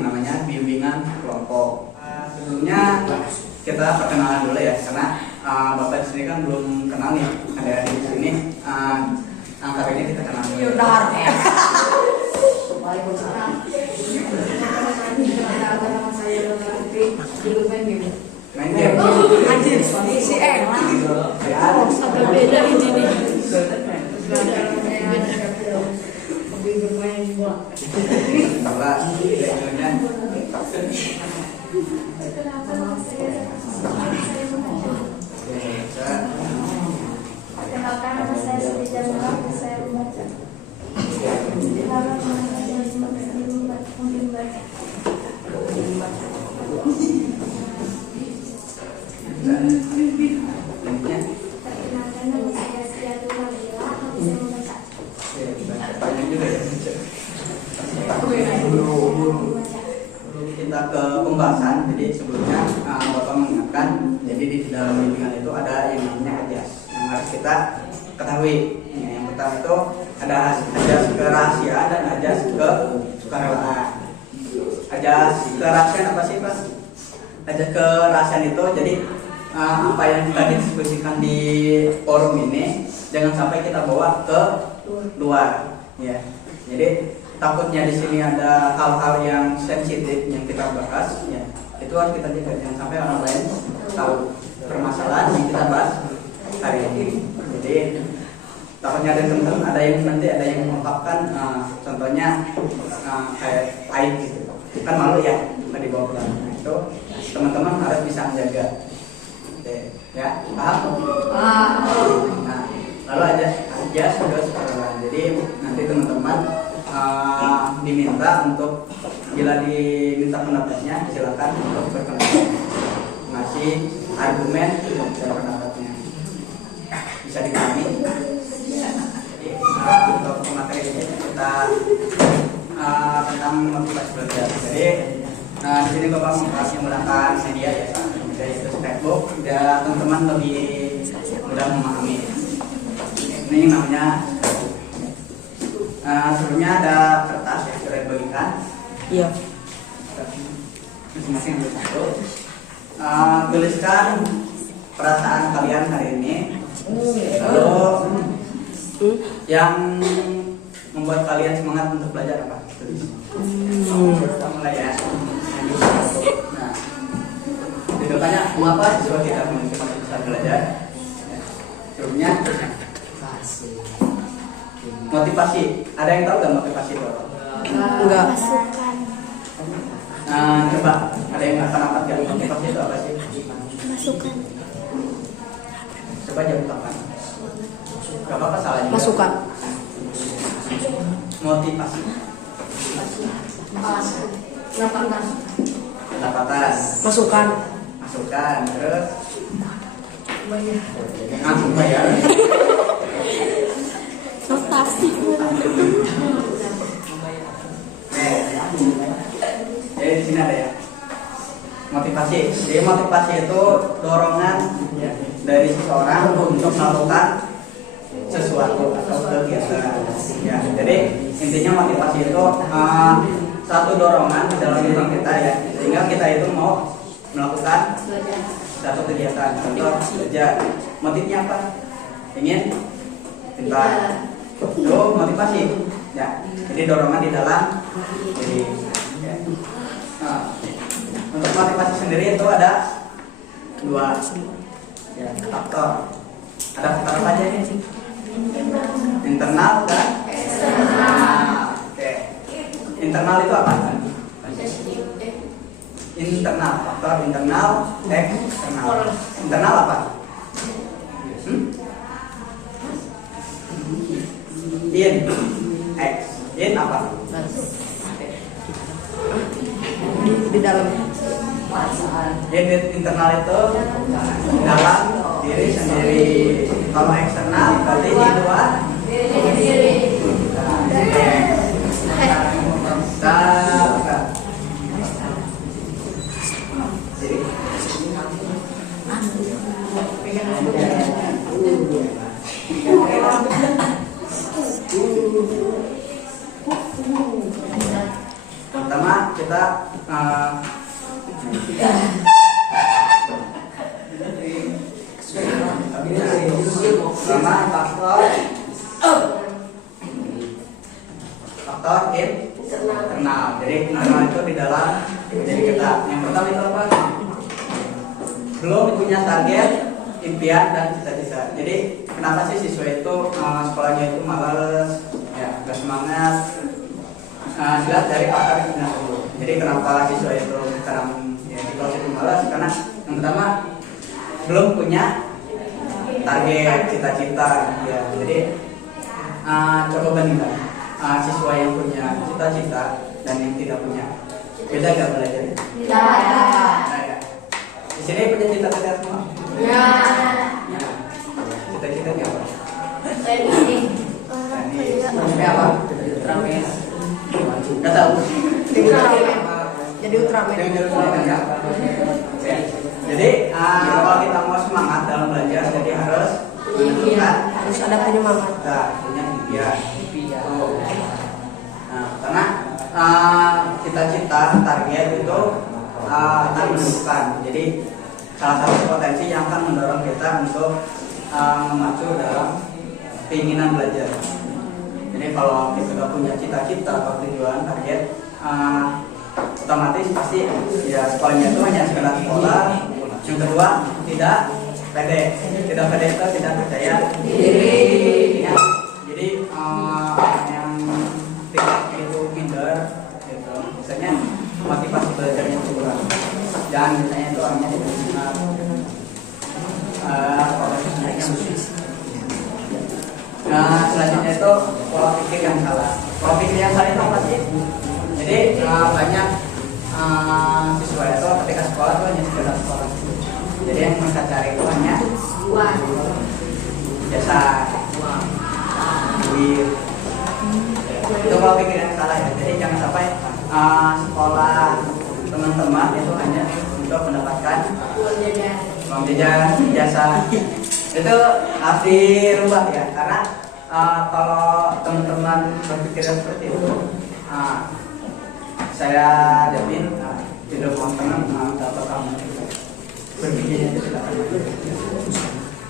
yang namanya bimbingan kelompok. Sebelumnya kita perkenalan dulu ya, karena Bapak di sini kan belum kenal nih. Ada di sini. Angkat ini kita kenal dulu. Waalaikumsalam. Main game. Anjir, si agak beda ini nih. Lebih bermain bola. Bola, backgroundnya. Perkenalkan, nama saya Siti Jamila, saya membaca. Dilarang mengajar membaca. Perkenalkan, nama saya Siti Jamila, saya membaca. Banyak juga ya. Sebelum kita ke pembahasan, jadi sebelumnya Bapak mengingatkan, jadi di dalam bimbingan itu ada yang namanya ajas yang harus kita ketahui. Yang pertama itu ada ajas kerahasiaan dan ajas kesukarelaan. Ajas kerahasiaan apa sih Pak? Ajas kerahasiaan itu jadi apa yang kita diskusikan di forum ini jangan sampai kita bawa ke luar, ya. Jadi takutnya di sini ada hal-hal yang sensitif yang kita bahas, ya. Itu harus kita jaga, jangan sampai orang lain tahu permasalahan yang kita bahas hari ini. Jadi takutnya ada teman-teman, ada yang nanti ada yang mengungkapkan, contohnya kayak aib gitu, kan malu ya, nggak dibawa pulang. Nah, itu teman-teman harus bisa menjaga. Oke, ya, paham? Nah, lalu aja sudah sekarang. Jadi nanti teman-teman diminta untuk bila diminta pendapatnya silakan untuk berpendapat, ngasih argumen dan pendapatnya bisa dipahami. Jadi untuk materi ini kita tentang motivasi belajar. Jadi di sini Bapak menggunakan media ya, yaitu textbook, biar teman-teman lebih mudah memahami. Ini namanya sebelumnya ada kertas yang sudah dibagikan. Iya. Masing-masing ambil satu. Tuliskan perasaan kalian hari ini. Lalu yang membuat kalian semangat untuk belajar apa? Tulis. Kita mulai ya. Nah, ditanya mengapa siswa tidak memiliki motivasi belajar? Sebelumnya motivasi. Ada yang tahu nggak motivasi itu apa? Enggak. Masukan. Coba ada yang nggak kenapa nggak motivasi itu apa sih? Masukan. Coba jawab apa? Gak apa-apa salah juga. Masukan. Motivasi. Pendapatan. Masukan. Masukan. Terus langsung bayar. Notasi. Jadi di sini ada ya motivasi. Jadi motivasi itu dorongan ya, dari seseorang untuk melakukan sesuatu atau kegiatan. Ya, jadi intinya motivasi itu satu dorongan di dalam diri kita ya, sehingga kita itu mau melakukan satu kegiatan. Contoh belajar. Motifnya apa? Ingin pintar. Itu motivasi. Ya, jadi dorongan di dalam diri. Ya. Untuk motivasi sendiri itu ada dua ya, faktor. Ada faktor apa aja ini? Internal dan eksternal. Oke. Internal itu apa? Internal, faktor internal, eksternal. Internal apa? In apa? Di dalam Internal itu dalam diri sendiri. Kalau eksternal berarti di luar diri. Pertama kita kita sama faktor internal. Jadi internal itu di dalam diri kita. Yang pertama itu apa? Belum punya target, impian dan cita-cita. Jadi kenapa sih siswa itu sekolahnya itu malas, ya gak semangat? Jelas dari faktor internal dulu. Jadi kenapa siswa itu sekarang ya di kelas itu malas? Karena yang pertama belum punya target, cita-cita. Ya, jadi coba bandingkan siswa yang punya cita-cita dan yang tidak punya. Beda gak belajarnya? Nah, ya. Di sini punya cita-cita semua? Ya. Cita-citanya apa? Ini apa? Ultraman. Gak tahu. Jadi Ultraman. Jadi kalau kita mau semangat dalam belajar, jadi harus ada penyemangat. punya impian. Nah, karena cita-cita, target itu akan menentukan. Jadi salah satu potensi yang akan mendorong kita untuk memacu dalam keinginan belajar. Jadi kalau kita sudah punya cita-cita atau tujuan, target, otomatis pasti ya sekolahnya itu hanya sekedar sekolah. Yang kedua, tidak pede. Tidak pede itu tidak percaya diri. Ya. Jadi yang tidak itu minder, gitu. Misalnya motivasi belajarnya kurang. Jangan misalnya itu orangnya tidak semangat. Selanjutnya itu pola pikir yang salah. Pola pikir yang salah itu apa sih? Jadi banyak siswa itu ketika sekolah itu hanya sekedar sekolah. Jadi yang mereka cari itu hanya jasa, duit. Itu pola pikir yang salah ya. Jadi jangan sampai sekolah teman-teman itu hanya untuk mendapatkan uang jajan, jasa. Itu harus dirubah ya, karena kalau teman-teman berpikir seperti itu, saya jamin hidup teman-teman atau kamu berpikirnya itu tidak akan baik.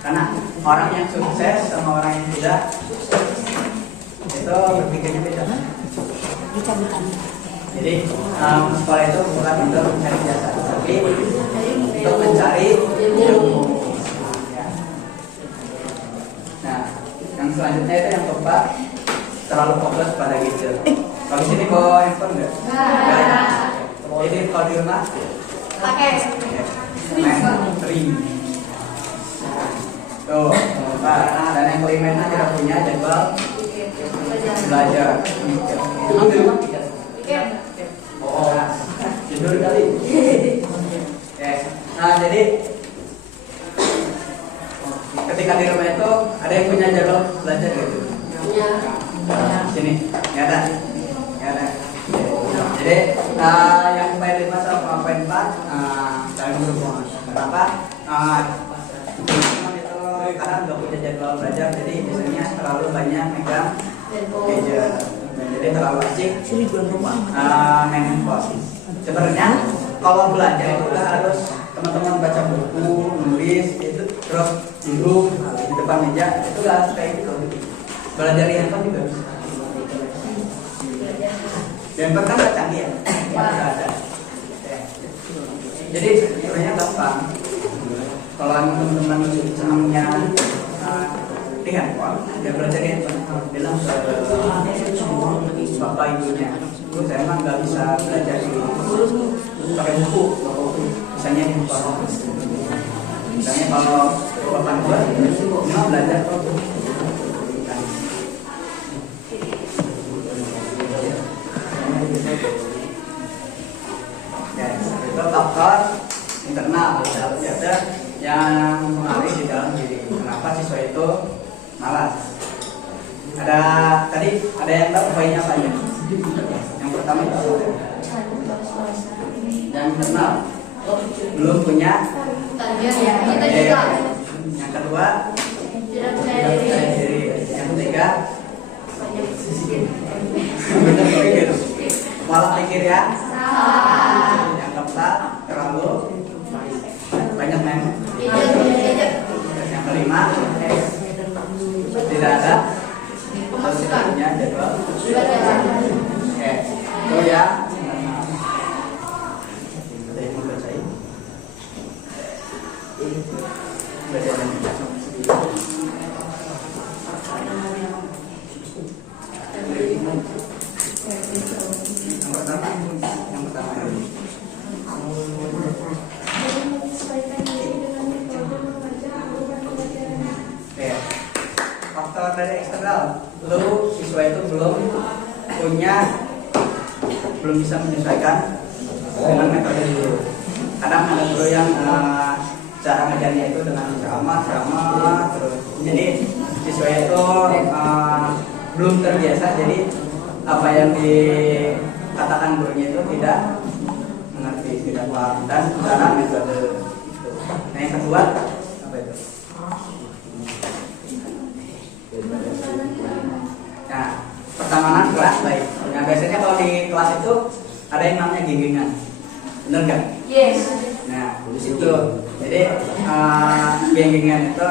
Karena orang yang sukses sama orang yang tidak itu berpikirnya beda. Jadi sekolah itu bukan untuk mencari jasa, tapi untuk mencari ilmu. Nah, yang selanjutnya itu yang keempat, terlalu fokus pada gadget. Kalau di sini bawa handphone enggak? Enggak. Jadi kalau di rumah pakai sering. Tuh, dan yang kelima tidak punya jadwal belajar. Emang di rumah oh, tidur kali. Oke. Nah, jadi ketika di rumah itu ada yang punya jadwal belajar gitu. Sini, ya ada. Jadi yang poin 5 sama poin 4 saling berhubungan. Kenapa? Teman itu karena nggak punya jadwal belajar, jadi biasanya terlalu banyak megang gadget. Jadi terlalu asik main handphone. Sebenarnya kalau belajar itu nggak harus teman-teman baca buku, nulis, itu terus duduk di depan meja, itu nggak harus kayak gitu. Belajar di handphone juga bisa. Handphone kan nggak canggih ya, nggak ada. Jadi sebenarnya gampang. Kalau teman-teman senangnya di handphone, dia belajar di handphone, bilang ke bapak ibunya, "Bu, saya emang nggak bisa belajar di pakai buku, misalnya di handphone." Misalnya kalau bapak gua mau belajar kok. Ya, itu faktor internal dalam belajar yang mempengaruhi di dalam diri. Kenapa siswa itu malas? Tadi ada yang tahu poinnya apa ya? Yang pertama itu yang internal, belum punya target. Yang kedua tidak percaya diri. Yang ketiga malah pikir ya. Yang keempat terlalu banyak main. Yang kelima tidak ada selanjutnya jadwal. Oke, itu ya. Ada yang mau bacain? Bacain. Yang pertama ini. Menyesuaikan diri dengan metode membaca aturan pembelajaran. Oke. Faktor dari eksternal, lu siswa itu belum bisa menyesuaikan dengan metode dulu. Kadang ada guru yang cara ngajarnya itu dengan ceramah terus. Jadi siswa itu belum terbiasa, jadi apa yang dikatakan gurunya itu tidak mengerti, tidak paham dan cara metode itu. Nah yang kedua apa itu? Nah, pertemanan kelas baik. Nah, biasanya kalau di kelas itu ada yang namanya genggengan, benar nggak? Yes. Nah, di situ. Jadi genggengan itu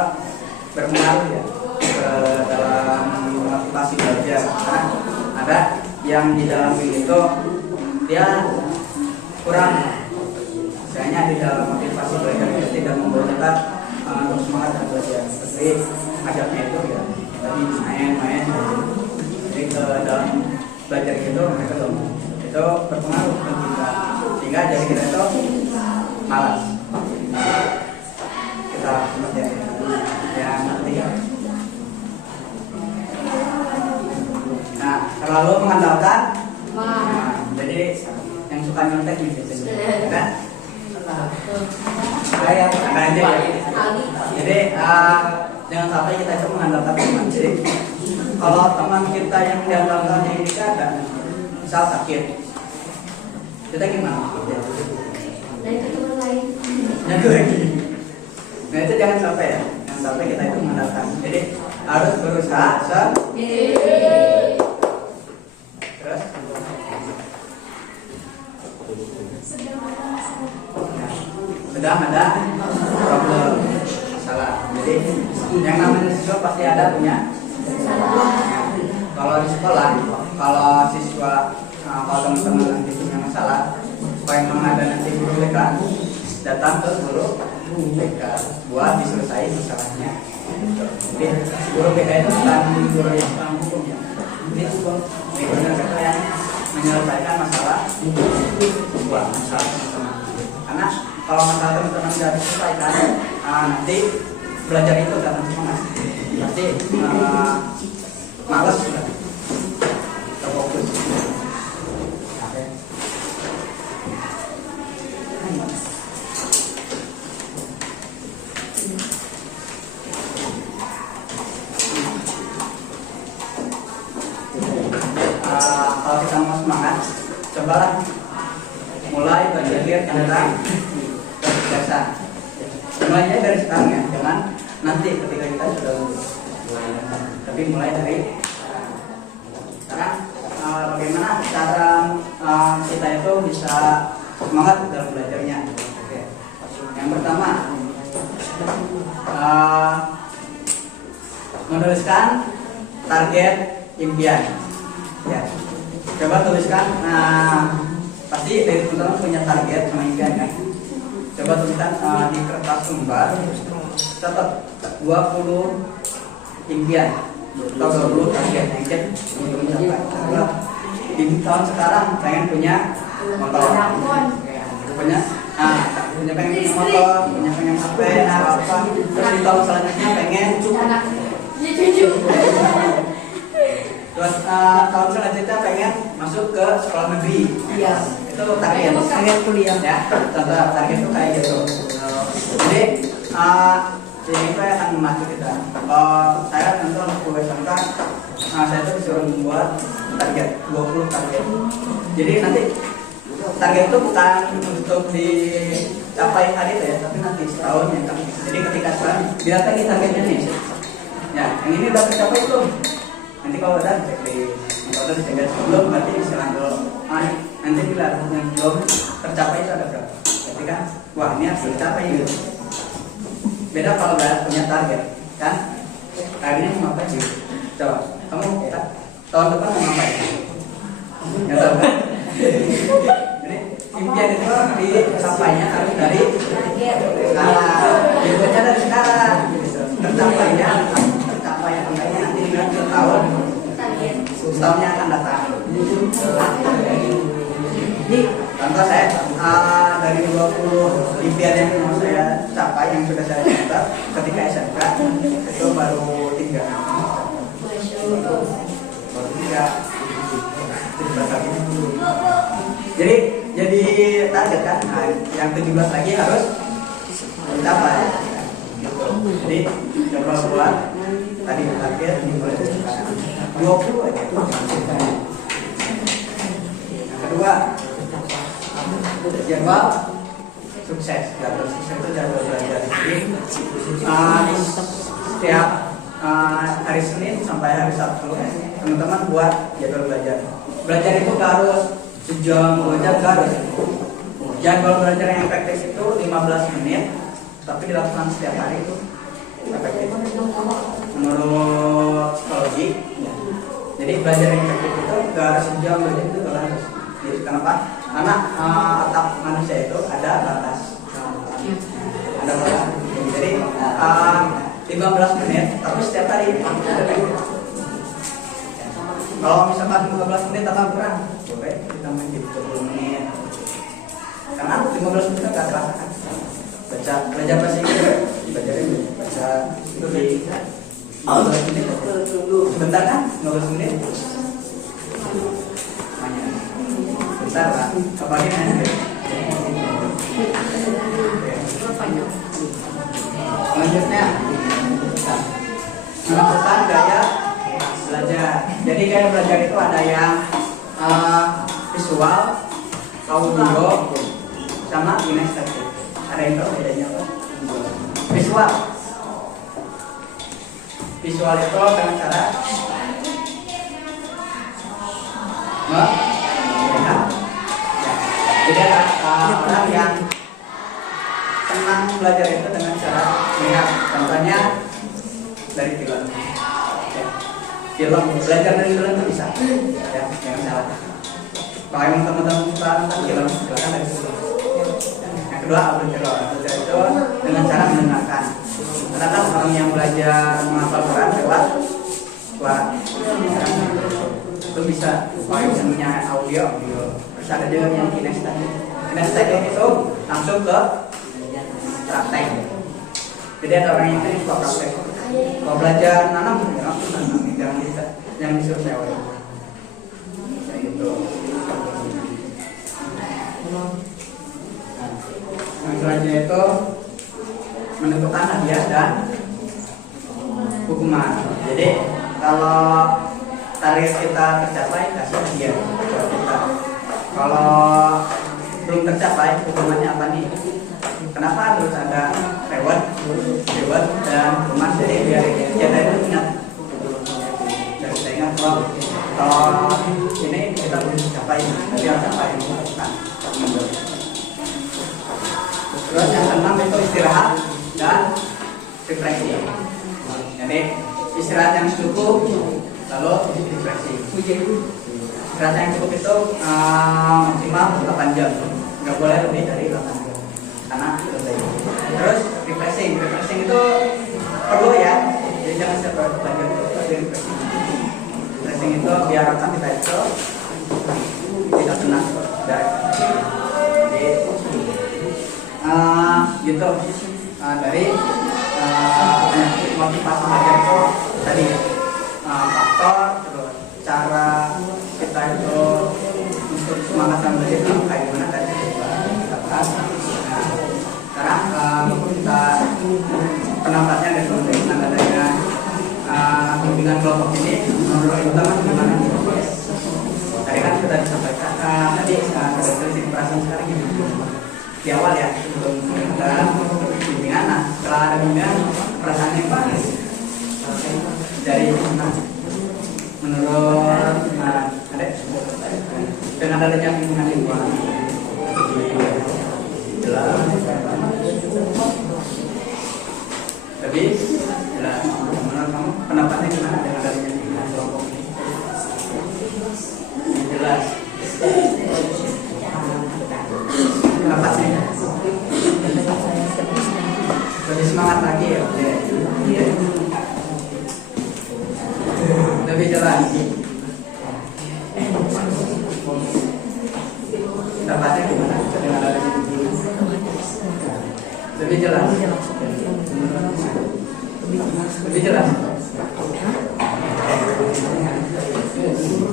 berpengaruh ya ke dalam motivasi belajar. Karena ada yang di dalam geng itu dia kurang, misalnya di dalam motivasi belajar itu tidak membawa kita untuk semangat dan belajar. Tapi ajaknya itu ya tadi main-main. Jadi ke dalam belajar itu mereka itu berpengaruh ke kita, sehingga jadi kita itu malas. Kita belajar yang ketiga. Nah, terlalu mengandalkan. Nah, jadi yang suka nyontek nih biasanya, kan? Kayak ada aja ya. Jadi jangan sampai kita itu mengandalkan teman. Jadi kalau teman kita yang diandalkan ini kan misal sakit, kita gimana? Dan ke teman lain. Yang lagi. Nah itu jangan sampai ya, jangan sampai kita itu mengandalkan. Jadi harus berusaha terus. Sedang ada problem masalah. Jadi yang namanya siswa pasti ada punya. Kalau di sekolah, kalau siswa kalau teman-teman nanti punya masalah, supaya memang ada nanti guru BK datang ke guru BK buat diselesaikan masalahnya. Jadi guru BK itu bukan guru yang paham hukum ya. Jadi guru BK yang menyelesaikan masalah sebuah masalah teman-teman. Karena kalau masalah teman-teman tidak diselesaikan, nanti belajar itu tidak akan semangat. Pasti malas sudah terfokus. Kalau kita mau semangat, cobalah mulai berpikir tentang kebiasaan. Mulainya dari sekarang ya, jangan nanti ketika kita sudah lulus. Tapi mulai dari sekarang. Bagaimana cara kita itu bisa semangat dalam belajarnya? Oke. Yang pertama, menuliskan target impian. Ya, coba tuliskan. Pasti dari teman-teman punya target sama impian kan? Coba tuliskan di kertas lembar, tetap 20 impian atau 20 target yang ingin untuk mencapai. Di tahun sekarang pengen punya motor, punya pengen punya motor, pengen HP apa. Terus di tahun selanjutnya pengen terus tahun selanjutnya pengen masuk ke sekolah negeri. Iya. Itu target kuliah ya. Contoh target itu kayak gitu. Jadi ini saya akan membantu kita. Saya contoh untuk SMK, saya itu disuruh membuat target 20 target. Jadi nanti target itu bukan untuk dicapai hari itu ya, tapi nanti setahun ya kan. Jadi ketika sekarang didatangi targetnya nih. Ya, yang ini udah tercapai belum? Nanti kalau udah cek di kalau udah dicek belum, berarti silakan dulu. Nanti bila yang belum tercapai itu ada berapa. Berarti kan, wah ini harus tercapai gitu. Beda kalau nggak punya target, kan? Targetnya mau apa sih? Coba, kamu ya, tahun depan mau ngapain? Nggak tahu kan? Jadi impian itu dicapainya harus dari sekarang. Biasanya dari sekarang. Tercapainya apa enggaknya nanti dengan setahunnya akan datang. Ini contoh saya dari 20 impian yang mau saya capai, yang sudah saya catat ketika SMK itu baru 3. Jadi target kan, nah, yang 17 lagi harus dicapai. Jadi coba buat tadi target ini boleh 20 aja. Yang kedua, jadwal sukses. Jadwal sukses itu jadwal belajar. Jadi setiap hari Senin sampai hari Sabtu teman-teman buat jadwal belajar. Belajar itu harus sejam, 2 jam harus. Jadwal belajar yang efektif itu 15 menit, tapi dilakukan setiap hari itu efektif. Menurut psikologi, ya. Jadi belajar yang efektif itu gak harus sejam, 2 jam itu gak harus. Jadi kenapa? Karena otak manusia itu ada batas. Jadi 15 menit, tapi setiap hari efektif. Kalau misalkan 15 menit akan kurang, boleh ditambahin jadi 20 menit. Karena 15 menit nggak terasa kan. Belajar bahasa Inggris, baca itu di 15 menit. Sebentar kan, 15 menit. Bentar lah, apalagi nanti. Selanjutnya, menentukan gaya belajar. Jadi gaya belajar itu ada yang visual, audio, sama kinestetik. Ada yang tahu bedanya apa? Visual. Visual itu dengan cara melihat. Jadi ada orang yang senang belajar itu dengan cara melihat. Contohnya dari film. Film, belajar dari film itu bisa, ya, jangan salah. Kalau emang teman-teman suka nonton film, silakan dari film. Yang kedua, belajar itu dengan cara mendengarkan. Karena kan orang yang belajar menghafal Quran lewat suara, itu bisa. Kalau yang punya audio, terus ada juga yang kinestetik. Kinestetik itu langsung ke praktek. Jadi ada orang yang suka praktek. Kalau belajar nanam, jangan bisa, jangan disuruh sewa. Kayak gitu. Yang selanjutnya itu menentukan hadiah dan hukuman. Jadi kalau target kita tercapai, kasih hadiah buat kita. Kalau belum tercapai, hukumannya apa nih? Kenapa harus ada reward dan hukuman? Jadi biar kita itu ingat. Dan kita ingat kalau ini kita belum capai, tapi harus capai. Terus yang keenam itu istirahat dan refleksi. Jadi istirahat yang cukup, lalu refleksi. Istirahat yang cukup itu maksimal 8 jam, nggak boleh lebih dari 8 jam. Karena terus refreshing itu perlu ya, jadi jangan setiap belajar itu refreshing. Refreshing itu biar otak kita itu tidak tenang, jadi gitu. Dari motivasi belajar itu tadi faktor, terus cara kita itu untuk semangat belajar itu kayak gimana tadi kita bahas. Sekarang kita pendapatnya dari dengan adanya bimbingan kelompok ini, menurut teman gimana? Tadi kan sudah disampaikan, tadi ada prinsip perasaan sekarang gini di awal ya, sebelum ada bimbingan. Nah, setelah ada bimbingan, perasaan yang bagus dari menurut adek dengan adanya bimbingan lingkungan napasnya lebih semangat lagi ya. Lebih jelas dapatnya gimana dengan ada lebih jelas lebih jelas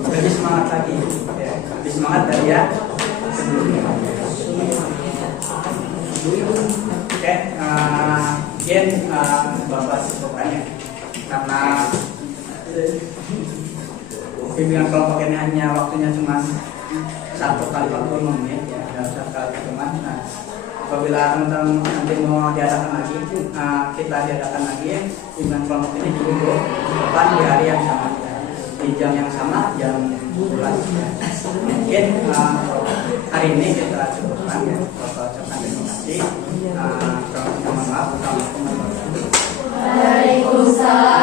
lebih semangat lagi ya. Lebih semangat dari ya sebelumnya. Oke, mungkin Bapak cukupkannya karena bimbingan kelompok ini hanya waktunya cuma 1 kali 40 menit ya, dan 1 kali pertemuan. Nah, apabila teman-teman nanti mau diadakan lagi, kita diadakan lagi bimbingan kelompok ini di minggu depan di hari yang sama ya. Di jam yang sama, jam 12 ya. Mungkin hari ini kita cukupkan ya. Bapak ucapkan terima kasih. Mohon maaf. Assalamualaikum warahmatullahi wabarakatuh. Waalaikumsalam.